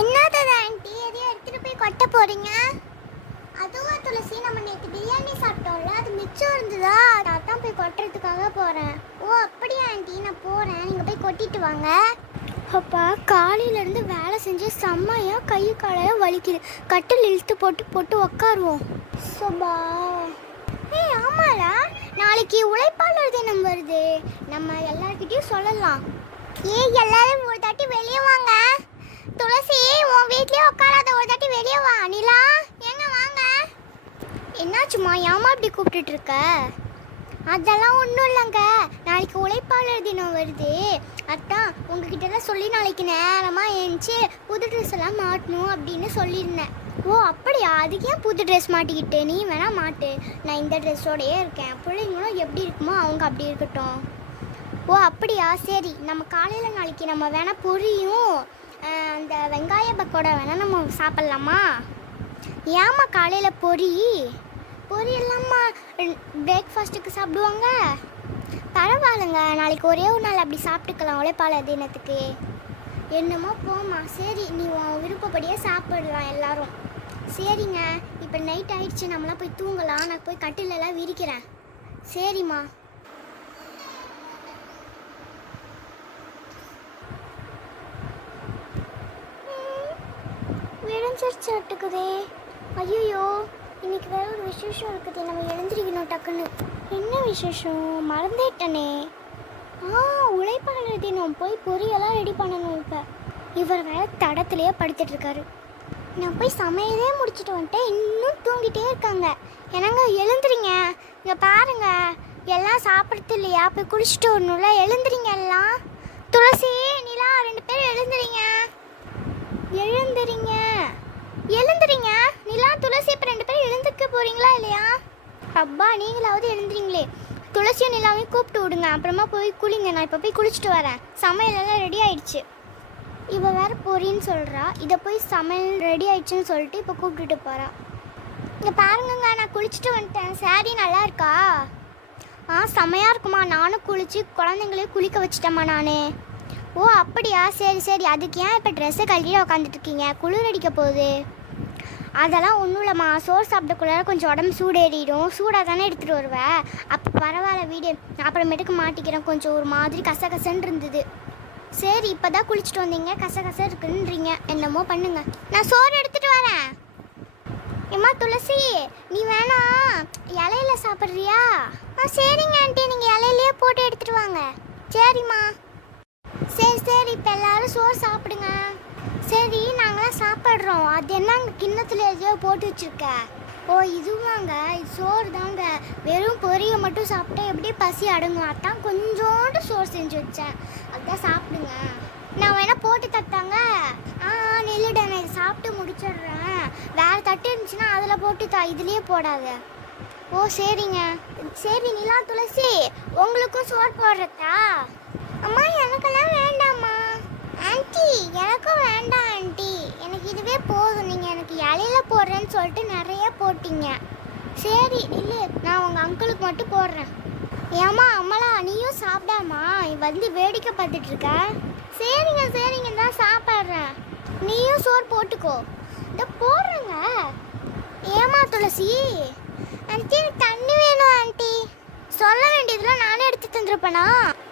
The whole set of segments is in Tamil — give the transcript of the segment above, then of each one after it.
என்னது ஆண்டி எதையும் எடுத்துட்டு போய் கொட்ட போறீங்க? அதுவா துளசி, நம்ம நேற்று பிரியாணி சாப்பிட்டோம்ல, அது மிச்சம் இருந்ததா, அதான் போய் கொட்டுறதுக்காக போறேன். ஓ அப்படியா ஆண்டி, நான் போறேன், நீங்க போய் கொட்டிட்டு வாங்க. அப்பா காலையிலேருந்து வேலை செஞ்சு செம்மையா கை காலையாக வலிக்குது. கட்டில் இழுத்து போட்டு போட்டு உக்காருவோம். சுபா ஏய் ஆமாடா, நாளைக்கு உழைப்பாளர் தினம் வருது, நம்ம எல்லார்கிட்டயும் சொல்லலாம். ஏய் எல்லாரும் ஒரு தாட்டி வெளியே வாங்க. துளசி உன் வீட்லயே உட்காராத, ஒரு தாட்டி வெளியே வா. நிலா எங்க வாங்க. என்னாச்சுமா, ஏமா இப்படி கூப்பிட்டுட்டு இருக்க? அதெல்லாம் ஒன்றும் இல்லைங்க, நாளைக்கு உழைப்பாளர் தினம் வருது, அதான் உங்ககிட்ட தான் சொல்லி நாளைக்கு நேரமாக எழுந்துச்சு புது ட்ரெஸ் எல்லாம் மாட்டணும் அப்படின்னு சொல்லியிருந்தேன். ஓ அப்படியா, அதுக்கு ஏன் புது ட்ரெஸ் மாட்டிக்கிட்டு? நீ வேணா மாட்டு, நான் இந்த ட்ரெஸ்ஸோடையே இருக்கேன். பிள்ளைங்களும் எப்படி இருக்குமோ அவங்க அப்படி இருக்கட்டும். ஓ அப்படியா, சரி. நம்ம காலையில் நாளைக்கு நம்ம வேணால் பொரியும் அந்த வெங்காய பக்கோடா வேணால் நம்ம சாப்பிட்லாமா? ஏம்மா காலையில் பொரி எல்லாம்மா பிரேக்ஃபாஸ்ட்டுக்கு சாப்பிடுவாங்க? பரவாயில்லைங்க, நாளைக்கு ஒரே ஒரு நாள் அப்படி சாப்பிட்டுக்கலாம் உழைப்பாளர் தினத்துக்கு. என்னமோ போமா, சரி நீ உன் விருப்பப்படியே சாப்பிடலாம் எல்லாரும். சரிங்க, இப்போ நைட் ஆயிடுச்சு, நம்மளாம் போய் தூங்கலாம். நான் போய் கட்டிலெல்லாம் விரிக்கிறேன். சரிம்மா. விழுந்துருச்சுட்டுக்குதே. ஐயோ, இன்னைக்கு வேற ஒரு விசேஷம் இருக்குது, நம்ம எழுந்திரிக்கணும் டக்குன்னு. என்ன விசேஷம் மறந்துட்டனே. உழைப்பாளர் தினம், போய் பொரியெல்லாம் ரெடி பண்ணணும். இப்போ இவர் வேற தடத்துலேயே படுத்துட்டு இருக்காரு. நான் போய் சமையலே முடிச்சுட்டு வந்துட்டேன், இன்னும் தூங்கிட்டே இருக்காங்க. என்னங்க எழுந்துறீங்க, இங்கே பாருங்க, எல்லாம் சாப்பிட்றது இல்லையா? போய் குளிச்சுட்டு வரணும்ல, எழுந்துறீங்க எல்லாம். துளசி நிலா ரெண்டு பேரும் எழுந்துறீங்க. எழுந்துறீங்க நிலா துளசி, இப்போ ரெண்டு பேரும் எழுந்துக்க போறீங்களா இல்லையா? அப்பா நீங்களாவது எழுந்துறீங்களே. துளசியும் நிலாவையும் கூப்பிட்டு விடுங்க, அப்புறமா போய் குளிங்க. நான் இப்போ போய் குளிச்சுட்டு வரேன், சமையலெல்லாம் ரெடி ஆயிடுச்சு. இவ வேற பொரின்னு சொல்கிறா, இதை போய் சமையல் ரெடி ஆயிடுச்சுன்னு சொல்லிட்டு இப்போ கூப்பிட்டுட்டு போகிறா. இங்கே பாருங்கங்க, நான் குளிச்சுட்டு வந்துட்டேன். சாரி நல்லா இருக்கா? செம்மையாக இருக்குமா. நானும் குளிச்சு குழந்தைங்களையும் குளிக்க வச்சுட்டேம்மா நான். ஓ அப்படியா, சரி சரி. அதுக்கு ஏன் இப்போ ட்ரெஸ்ஸை கழட்டிட்டு உட்காந்துட்டு இருக்கீங்க? குளிர் அடிக்க போகுது. அதெல்லாம் ஒன்றும் இல்லைம்மா, சோறு சாப்பிட்டக்குள்ளார கொஞ்சம் உடம்பு சூடேறிடும், சூடாக தானே எடுத்துகிட்டு வருவேன். அப்போ பரவாயில்ல வீடு, அப்புறமேட்டுக்கு மாட்டிக்கிறேன். கொஞ்சம் ஒரு மாதிரி கசகசன்னு இருந்தது. சரி இப்போ தான் குளிச்சுட்டு வந்தீங்க, கசகச இருக்குன்றீங்க, என்னமோ பண்ணுங்க. நான் சோறு எடுத்துகிட்டு வரேன். ஏம்மா துளசி, நீ வேணா இலையில சாப்பிட்றியா? சரிங்க ஆண்டி, நீங்கள் இலையிலேயே போட்டு எடுத்துகிட்டு வாங்க. சரிம்மா. சரி சரி, இப்போ எல்லாரும் சோறு சாப்பிடுங்க. சரி நாங்களாம் சாப்பிட்றோம். அது என்னங்க கிண்ணத்தில் எதையோ போட்டு வச்சுருக்க? ஓ இதுவாங்க, இது சோறு தாங்க. வெறும் பொரியை மட்டும் சாப்பிட்டா எப்படி பசி அடங்கும்? அதான் கொஞ்சோண்டு சோறு செஞ்சு வச்சேன், அதுதான் சாப்பிடுங்க. நான் வேணா போட்டு தட்டாங்க. நெல்லுட, நான் இது சாப்பிட்டு முடிச்சிடுறேன். வேறு தட்டு இருந்துச்சுன்னா அதில் போட்டு இதுலேயே போடாத. ஓ சரிங்க. சரி நிலா துளசி, உங்களுக்கும் சோறு போடுறதா? அம்மா எனக்கெல்லாம் வேண்டாம்மா. ஆண்டி எனக்கும் வேண்டாம் ஆண்டி, எனக்கு இதுவே போதும். நீங்கள் எனக்கு இலையில போடுறேன்னு சொல்லிட்டு நிறைய போட்டிங்க. சரி இல்லை, நான் உங்கள் அங்கிளுக்கு மட்டும் போடுறேன். ஏம்மா அம்மளா, நீயும் சாப்பிடாமா வந்து வேடிக்கை பார்த்துட்ருக்க? சரிங்க சரிங்க, தான் சாப்பிட்றேன். நீயும் சோறு போட்டுக்கோ. இதை போடுறேங்க. ஏம்மா துளசி? ஆண்டி எனக்கு தண்ணி வேணும் ஆண்டி. சொல்ல வேண்டியதுல நானே எடுத்து தந்துருப்பேனா?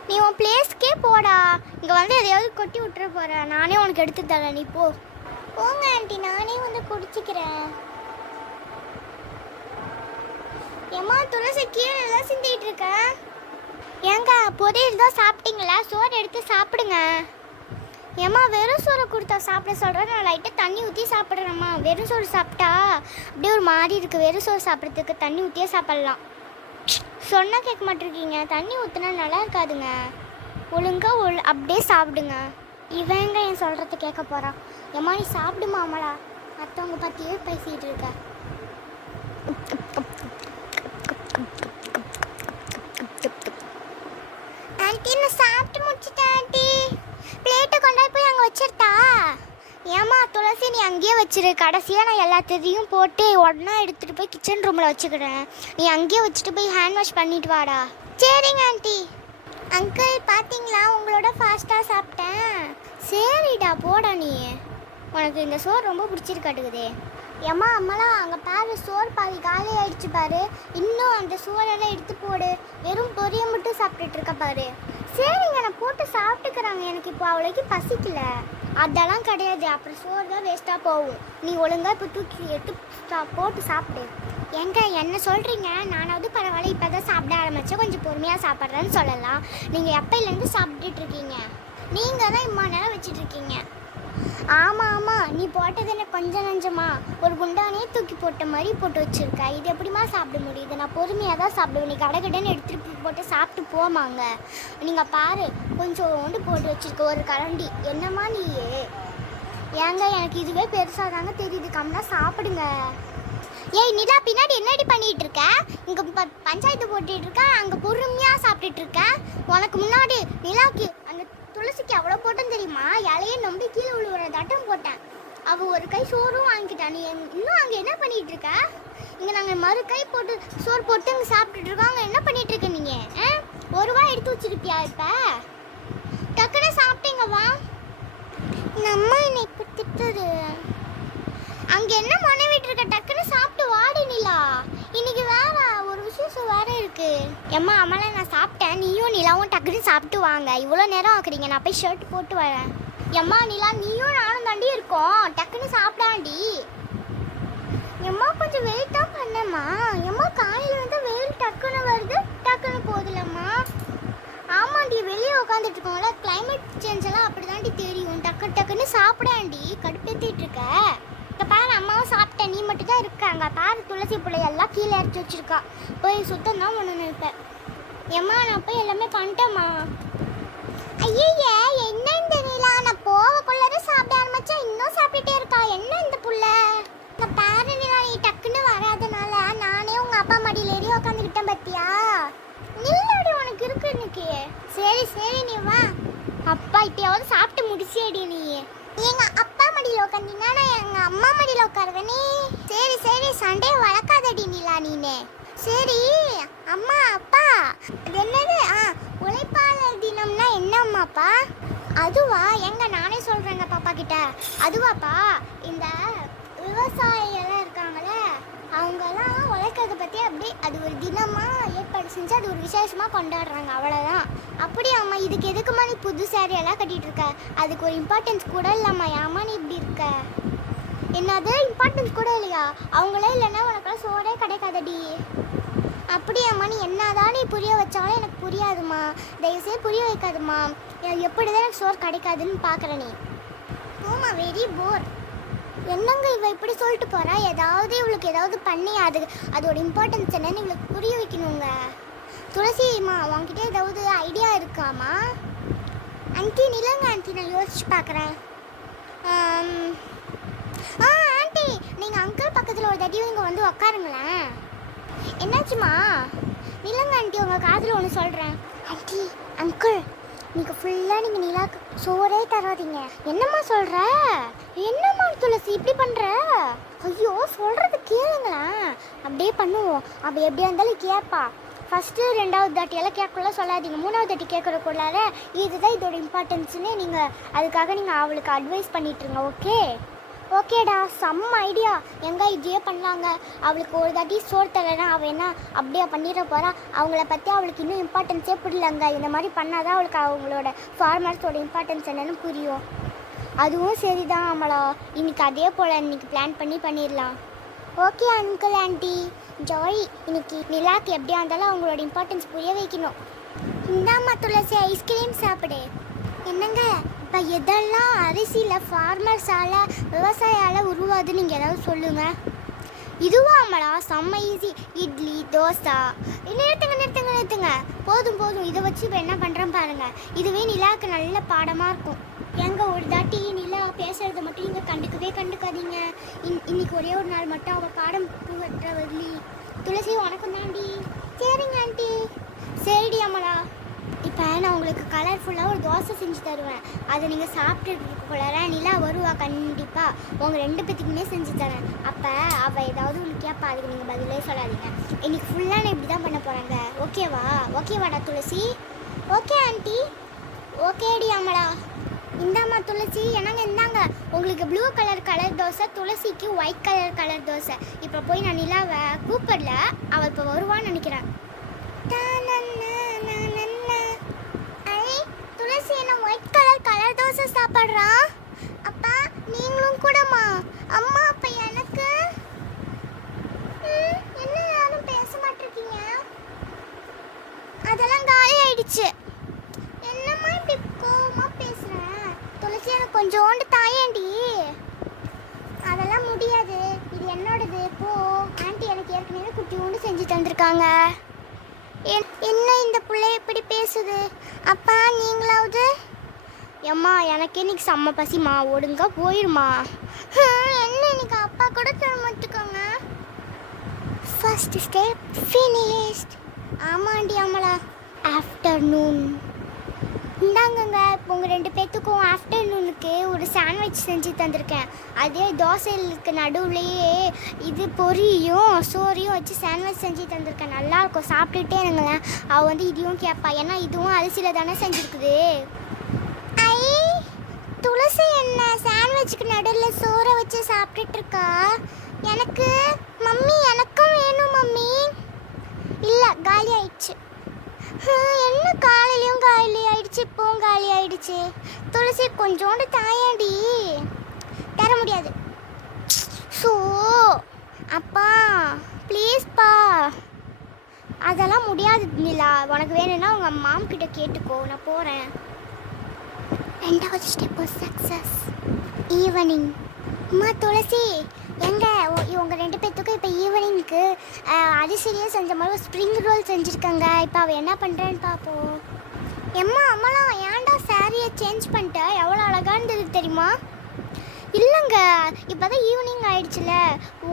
நீ உன் பிளேஸ்க்கே போடா, இங்கே வந்து எதையாவது கொட்டி விட்டுற போகிற. நானே உனக்கு எடுத்து தரேன், நீ போ. போங்க ஆண்டி, நானே வந்து குடிச்சிக்கிறேன். ஏம்மா துளசி, கீழே எல்லாம் சிந்திட்டு இருக்க. ஏங்க பொரியல் தான் சாப்பிட்டீங்களா? சோறு எடுத்து சாப்பிடுங்க. ஏம்மா வெறும் சோறை கொடுத்தா சாப்பிட சொல்கிறேன், நான் லைட்டாக தண்ணி ஊற்றி சாப்பிட்றேம்மா. வெறும் சோறு சாப்பிட்டா அப்படியே ஒரு மாதிரி இருக்குது. வெறும் சோறு சாப்பிட்றதுக்கு தண்ணி ஊற்றியே சாப்பிட்லாம். சொன்னால் கேட்க மாட்டிருக்கீங்க, தண்ணி ஊற்றினா நல்லா இருக்காதுங்க. ஒழுங்காக அப்படியே சாப்பிடுங்க. இவங்க என் சொல்கிறத கேட்க போகிறான். ஏம்மா நீ சாப்பிடுமா அம்மளா, மற்றவங்க பற்றியே பேசிகிட்டு இருக்க. ஆண்டி நான் சாப்பிட்டு முடிச்சிட்டேன் ஆண்டி. பிளேட்டை கொண்டாந்து போய் அங்கே வச்சிருத்தா? ஏம்மா துளசி, நீ அங்கேயே வச்சிரு. கடைசியாக நான் எல்லாத்தையும் போட்டு உடனே எடுத்துகிட்டு போய் கிச்சன் ரூமில் வச்சுக்கிறேன். நீ அங்கேயே வச்சுட்டு போய் ஹேண்ட் வாஷ் பண்ணிட்டு வாடா. சரிங்க ஆண்டி. அங்கிள் பார்த்தீங்களா, உங்களோட ஃபாஸ்ட்டாக சாப்பிட்டேன். சரிடா போடா, நீ உனக்கு இந்த சோறு ரொம்ப பிடிச்சிருக்காட்டுக்குதே. ஏம்மா அம்மாலாம் அங்கே பாரு, சோறு பாதி காலி ஆயிடுச்சு பாரு. இன்னும் அந்த சோறெல்லாம் எடுத்து போடு. வெறும் பொரிய மட்டும் சாப்பிட்டுட்டு இருக்க பாரு. சரிங்க, நான் போட்டு சாப்பிட்டுக்கிறாங்க. எனக்கு இப்போ அவ்வளோக்கு பசிக்கல. அதெல்லாம் கிடையாது, அப்புறம் சோறு தான் வேஸ்ட்டாக போகும். நீ ஒழுங்காக இப்போ தூக்கி எடுத்து போட்டு சாப்பிடு. எங்க என்ன சொல்கிறீங்க? நானாவது பரவாயில்ல, இப்போ தான் சாப்பிட ஆரம்பித்தேன், கொஞ்சம் பொறுமையாக சாப்பிட்றேன்னு சொல்லலாம். நீங்கள் எப்போலேருந்து சாப்பிட்டுட்டு இருக்கீங்க? நீங்கள் தான் இம்மா நேரம் வச்சிட்ருக்கீங்க. ஆமாம் ஆமாம், நீ போட்டது என்ன கொஞ்சம் நஞ்சமா? ஒரு குண்டானே தூக்கி போட்ட மாதிரி போட்டு வச்சுருக்க. இது எப்படிமா சாப்பிட முடியுது? நான் பொறுமையாக தான் சாப்பிடுவேன். நீ கடைன்னு எடுத்துகிட்டு போட்டு சாப்பிட்டு போமாங்க. நீங்கள் பாரு, கொஞ்சோண்டு போட்டு வச்சுருக்க ஒரு கரண்டி. என்னம்மா நீயே? ஏங்க எனக்கு இதுவே பெருசாக தாங்க தெரியுது. கம்மியாக சாப்பிடுங்க. ஏய் நிலா, பின்னாடி என்னடி பண்ணிகிட்டு இருக்க? இங்கே பஞ்சாயத்து போட்டுட்டு இருக்க, அங்கே பொறுமையாக சாப்பிட்டுட்டு இருக்க. உனக்கு முன்னாடி நிலாக்கு அந்த துளசிக்கு அவ்வளோ போட்டேன்னு தெரியுமா? இலையை நம்பி கீழே விழுவுற தட்டம் போட்டேன். அவள் ஒரு கை சோறும் வாங்கிட்டான். நீ இன்னும் அங்கே என்ன பண்ணிகிட்டு இருக்க? இங்கே நாங்கள் மறு கை போட்டு சோறு போட்டு அங்கே சாப்பிட்டுட்டு இருக்கோம். அங்கே என்ன பண்ணிகிட்டு இருக்க நீங்கள்? ஒரு ரூபா எடுத்து வச்சிருப்பியா? இப்போ டக்குன்னு சாப்பிட்டீங்க வா. நம்ம என்னை இப்போ திட்டுது. அங்கே என்ன மனைவிட்டு இருக்க? டக்குன்னு சாப்பிட்டு வாடி நிலா. இன்னைக்கு வேற ஒரு விசேஷம் வேற இருக்கு. எம்மா அம்மால நான் சாப்பிட்டேன், நீயும் நிலாவும் டக்குன்னு சாப்பிட்டு வாங்க. இவ்வளோ நேரம் ஆக்குறீங்க, நான் போய் ஷர்ட் போட்டு வரேன். எம்மா நிலா, நீயும் நானும் தாண்டி இருக்கோம், டக்குன்னு சாப்பிடாண்டி. எம்மா கொஞ்சம் வெயிட் தான் பண்ணம்மா. எம்மா காலையில் வந்து வெயில் டக்குன்னு வருது, டக்குன்னு போகுதுலம்மா. ஆமாண்டி, வெளியே உட்காந்துட்டு இருக்கோம்ல, கிளைமேட் சேஞ்ச் எல்லாம் அப்படி தாண்டி தெரியும். டக்குன்னு சாப்பிடாண்டி, கடுப்பேற்றிட்டு இருக்க. இப்போ பாரு, அம்மாவும் சாப்பிட்டேன், நீ மட்டும் தான் இருக்காங்க. பாரு, துளசி பிள்ளையெல்லாம் கீழே இறச்சி வச்சிருக்கா. போய் சுத்தம் தான் ஒன்று நினைப்பேன். ஏம்மா நான் போய் எல்லாமே பண்ணிட்டேம்மா. ஐயே என்ன இந்த நிலா, நான் போவக்குள்ளதான் சாப்பிட ஆரம்பிச்சா இன்னும் சாப்பிட்டுட்டே இருக்கா. என்ன இந்த புள்ள? இந்த பாரு நிலா, நீ டக்குன்னு வராதனால நானே உங்க அப்பா மடியில ஏறி உட்காந்துக்கிட்டேன் பத்தியா? நில்லாடி, உனக்கு இருக்கு இன்னைக்கு. சரி நீ வா. அப்பா இப்பயாவது சாப்பிட்டு முடிச்சேடி நீ. எங்க அப்பா மடியில் உட்காந்தீங்கன்னா நான் எங்க அம்மா மடியில் உட்காருவேனே. சரி சண்டே வளர்க்காதடி நிலா நீனே. சரி அம்மா அப்பா, அது என்னது? உழைப்பாளர் தினம்னா என்னம்மாப்பா? அதுவா? எங்க நானே சொல்றேங்க பாப்பா கிட்ட. அதுவாப்பா, இந்த விவசாயிகள்லாம் இருக்காங்களே, அவங்கெல்லாம் உழைக்கிறத பற்றி அப்படி அது ஒரு தினமாக ஏற்பாடு செஞ்சு அது ஒரு விசேஷமாக கொண்டாடுறாங்க, அவ்வளோதான். அப்படியே அம்மா, இதுக்கு எதுக்குமா நீ புது சேரீயெல்லாம் கட்டிகிட்டு இருக்க? அதுக்கு ஒரு இம்பார்ட்டன்ஸ் கூட இல்லைம்மா. ஏம்மா நீ இப்படி இருக்க? என்னது இம்பார்ட்டன்ஸ் கூட இல்லையா? அவங்களே இல்லைன்னா உனக்கெல்லாம் சோறே கிடைக்காதடி. அப்படியாம்மா, நீ என்னதான் நீ புரிய வச்சாலும் எனக்கு புரியாதுமா. தயவுசெய்து புரிய வைக்காதுமா. எப்படிதான் எனக்கு சோறு கிடைக்காதுன்னு பார்க்குற நீ. ஓமா வெரி போர். என்னங்க இவ இப்படி சொல்லிட்டு போறா? ஏதாவது இவளுக்கு ஏதாவது பண்ணி அதோட இம்பார்ட்டன்ஸ் என்னன்னு இவளுக்கு புரிய வைக்கணுங்க. துளசிமா, உங்ககிட்ட ஏதாவது ஐடியா இருக்காமா? ஆண்டி நிலங்க ஆண்டி, நான் யோசிச்சு பார்க்குறேன். ஆண்டி, நீங்கள் அங்கிள் பக்கத்தில் ஒரு தடவை இங்கே வந்து உக்காருங்களேன். என்னாச்சுமா? நிலங்க ஆண்டி, உங்கள் காதில் ஒன்று சொல்கிறேன். ஆண்டி அங்கிள், நீங்கள் ஃபுல்லாக நீங்கள் நிலாக்கு சோறே தராதீங்க. என்னம்மா சொல்கிற? என்னம்மா துளசி இப்படி பண்ணுற? ஐயோ, சொல்கிறது கேளுங்களேன். அப்படியே பண்ணுவோம். அப்படி எப்படியா இருந்தாலும் கேட்பா. ஃபஸ்ட்டு 2வது தாட்டியெல்லாம் கேட்கல சொல்லாதீங்க. 3வது தாட்டி கேட்குறக்குள்ளார இதுதான் இதோட இம்பார்ட்டன்ஸ்னு நீங்கள் அதுக்காக நீங்கள் அவளுக்கு அட்வைஸ் பண்ணிட்டுருங்க. ஓகேடா, செம்ம ஐடியா. எங்கே இதே பண்ணலாங்க. அவளுக்கு ஒரு தாட்டி சோறு தரேன்னா அவள் என்ன அப்படியே பண்ணிட போகிறா? அவங்கள பற்றி அவளுக்கு இன்னும் இம்பார்ட்டன்ஸே புரியலங்க. இந்த மாதிரி பண்ணாதான் அவளுக்கு அவங்களோட ஃபார்மர்ஸோட இம்பார்ட்டன்ஸ் என்னென்னு புரியும். அதுவும் சரிதான் அம்மளா. இன்னைக்கு அதே போல் இன்னைக்கு பிளான் பண்ணிடலாம். Okay uncle aunty, Joy. இன்னைக்கு நிலாக்கு எப்படியா இருந்தாலும் அவங்களோட இம்பார்ட்டன்ஸ் புரிய வைக்கணும். இந்தாம்மா துளசி, ஐஸ்கிரீம் சாப்பிடு. என்னங்க இப்போ எதெல்லாம் அரிசியில் ஃபார்மர்ஸால் விவசாயால் உருவாதுன்னு நீங்கள் ஏதாவது சொல்லுங்கள். இதுவாமடா செம்ம ஈஸி. இட்லி தோசை. நிறுத்துங்க. போதும். இதை வச்சு இப்போ என்ன பண்ணுறேன் பாருங்கள். இதுவே நிலாவுக்கு நல்ல பாடமாக இருக்கும். எங்க ஒரு தாட்டி நிலா பேசுறத மட்டும் நீங்கள் கண்டுக்காதீங்க. இன்னைக்கு ஒரே ஒரு நாள் மட்டும் அவள் பாடம் புகற்ற வரலி. துளசி உனக்கும் தாண்டி. சரிங்க ஆண்டி. சரிடி அம்மளா. இப்போ நான் உங்களுக்கு கலர்ஃபுல்லாக ஒரு தோசை செஞ்சு தருவேன். அதை நீங்கள் சாப்பிட்டுக்குள்ளார நிலா வருவா கண்டிப்பாக. உங்கள் 2 பேத்துக்குமே செஞ்சு தரேன். அப்போ அவள் ஏதாவது ஒன்று கேட்பா, அதுக்கு நீங்கள் பதிலே சொல்லாதீங்க. இன்னைக்கு ஃபுல்லாக நான் இப்படி தான் பண்ண போகிறாங்க. ஓகேவாடா துளசி? Okay aunty. ஓகேடி அம்மளா. இந்தாம்மா துளசி, என்னங்க இந்தாங்க உங்களுக்கு ப்ளூ கலர் தோசை, துளசிக்கு ஒயிட் கலர் தோசை. இப்போ போய் நான் நிலாவை கூப்பிடல, அவள் இப்போ வருவான்னு நினைக்கிறேன். துளசி என்ன ஒயிட் கலர் தோசை சாப்பிட்றா? அப்பா நீங்களும் கூடமா? அம்மா அப்ப எனக்கு என்ன யாரும் பேச மாட்டிருக்கீங்க? அதெல்லாம் காலி ஆயிடுச்சு. என்னம்மா இப்படி கோவமா பேசுற? துளசி எனக்கு கொஞ்சோண்டு தாயேண்டி. அதெல்லாம் முடியாது, இது என்னோடது. போ, ஆண்டி எனக்கு ஏற்கனவே குட்டியோண்டு செஞ்சு தந்திருக்காங்க. என்ன இந்த பிள்ளை இப்படி பேசுது? அப்பா நீங்களாவது? ஏம்மா எனக்கு இன்னைக்கு செம்ம பசிமா, ஒழுங்கா போயிருமா. என்ன இன்னைக்கு அப்பா கூட தர மாட்டுக்கோங்க. First step finished. ஆமாண்டி அம்மலா. ஆஃப்டர்நூன் இந்தாங்கங்க. இப்போ உங்கள் 2 பேர்த்துக்கும் ஆஃப்டர்நூனுக்கு ஒரு சாண்ட்விச் செஞ்சு தந்திருக்கேன். அதே தோசைகளுக்கு நடுவுலையே இது பொரியும் சோறையும் வச்சு சாண்ட்விச் செஞ்சு தந்திருக்கேன். நல்லாயிருக்கும், சாப்பிட்டுட்டே இருங்களேன். அவள் வந்து இதையும் கேட்பா, ஏன்னா இதுவும் அரிசியில் தானே செஞ்சுருக்குது. ஐ துளசி என்ன சாண்ட்விச்சுக்கு நடுவில் சோறை வச்சு சாப்பிட்டுட்டு இருக்கா? எனக்கு மம்மி எனக்கும் வேணும் மம்மி. இல்லை காலி ஆயிடுச்சு. என்ன காலையிலையும் காலி ஆயிடுச்சு, இப்போவும் காலி ஆயிடுச்சு. துளசி கொஞ்சோண்டு தாயாடி. தர முடியாது. ஸோ அப்பா ப்ளீஸ்ப்பா. அதெல்லாம் முடியாது நிலா, உனக்கு வேணும்னா உங்கள் மாம் கிட்ட கேட்டுக்கோ, நான் போகிறேன். 2வது ஸ்டெப்பு சக்ஸஸ். ஈவினிங். அம்மா துளசி எங்க இவங்க 2 பேர்த்துக்கும் இப்போ ஈவினிங்க்கு அரிசிலேயே செஞ்ச மாதிரி ஸ்ப்ரிங் ரோல் செஞ்சுருக்காங்க. இப்போ அவள் என்ன பண்ணுறேன்னு பார்ப்போம். எம்மா அம்மாலாம் ஏன்டா சாரியை சேஞ்ச் பண்ணிட்ட? எவ்வளோ அழகாக இருந்தது தெரியுமா? இல்லைங்க, இப்போ தான் ஈவினிங் ஆயிடுச்சுல,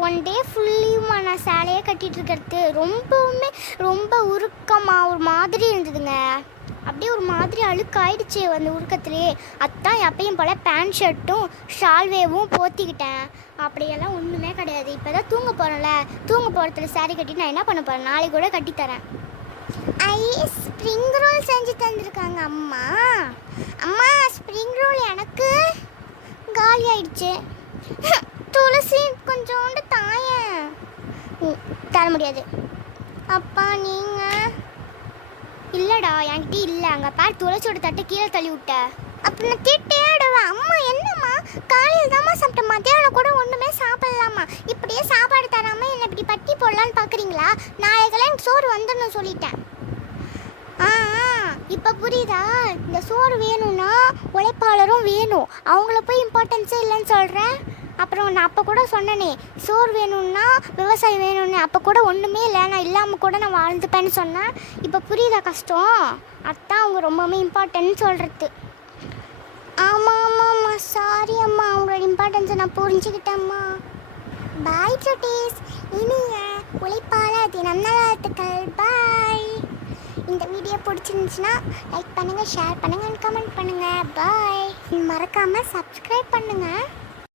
1 டே ஃபுல்லியுமா நான் சேலையே கட்டிகிட்டு இருக்கிறது ரொம்ப உருக்கமாக ஒரு மாதிரி இருந்ததுங்க. அப்படியே ஒரு மாதிரி அழுக்காயிடுச்சு அந்த உருக்கத்துலேயே. அதான் எப்பயும் போல் பேண்ட் ஷர்ட்டும் ஷால்வேவும் போத்திக்கிட்டேன். அப்படியெல்லாம் ஒன்றுமே கிடையாது. இப்போ தான் தூங்க போகிறேன்ல, தூங்க போகிறதுல சாரி கட்டி நான் என்ன பண்ண போகிறேன், நாளைக்கு கூட கட்டித்தரேன். ஐ ஸ்ப்ரிங் ரோல் செஞ்சு தந்துருக்காங்க அம்மா. அம்மா ஸ்ப்ரிங் ரோல் எனக்கு காலி ஆயிடுச்சு. துளசி கொஞ்சோண்டு தாயேன். தர முடியாது. அப்பா நீங்கள்? இல்லைடா என்கிட்ட இல்லை. அங்கே பார் துளசியோட தட்டை கீழே தள்ளி விட்ட. அப்போ நான் திட்டேடுவேன். அம்மா என்னம்மா காலையில் தாம்மா சாப்பிட்டேன், மத்தியானம் கூட ஒன்றுமே சாப்பிடலாமா? இப்படியே சாப்பாடு தராமல் என்னை இப்படி பட்டி போடலான்னு பார்க்குறீங்களா? நாளைக்கெல்லாம் எனக்கு சோறு வந்துடணும் சொல்லிட்டேன். இப்போ புரியுதா? இந்த சோறு வேணும்னா உழைப்பாளரும் வேணும், அவங்கள போய் இம்பார்ட்டன்ஸே இல்லைன்னு சொல்கிறேன். அப்புறம் நான் அப்போ கூட சொன்னேனே சோறு வேணும்னா விவசாயம் வேணும்னு, அப்போ கூட ஒன்றுமே இல்லை, நான் இல்லாமல் கூட நான் வாழ்ந்துப்பேன்னு சொன்னேன். இப்போ புரியுதா கஷ்டம்? அதான் அவங்க ரொம்பவுமே இம்பார்ட்டன்ட்னு சொல்கிறது. ஆமாம்மா சாரி அம்மா, அவங்களோட இம்பார்ட்டன்ஸை நான் புரிஞ்சுக்கிட்டேம்மா. பாய் சுட்டீஸ், இனிய உழைப்பாளர் தினம் நல்வாழ்த்துக்கள். பாய். இந்த வீடியோ பிடிச்சிருந்துச்சுன்னா லைக் பண்ணுங்கள், ஷேர் பண்ணுங்கள், கமெண்ட் பண்ணுங்கள். பாய். மறக்காமல் சப்ஸ்கிரைப் பண்ணுங்கள்.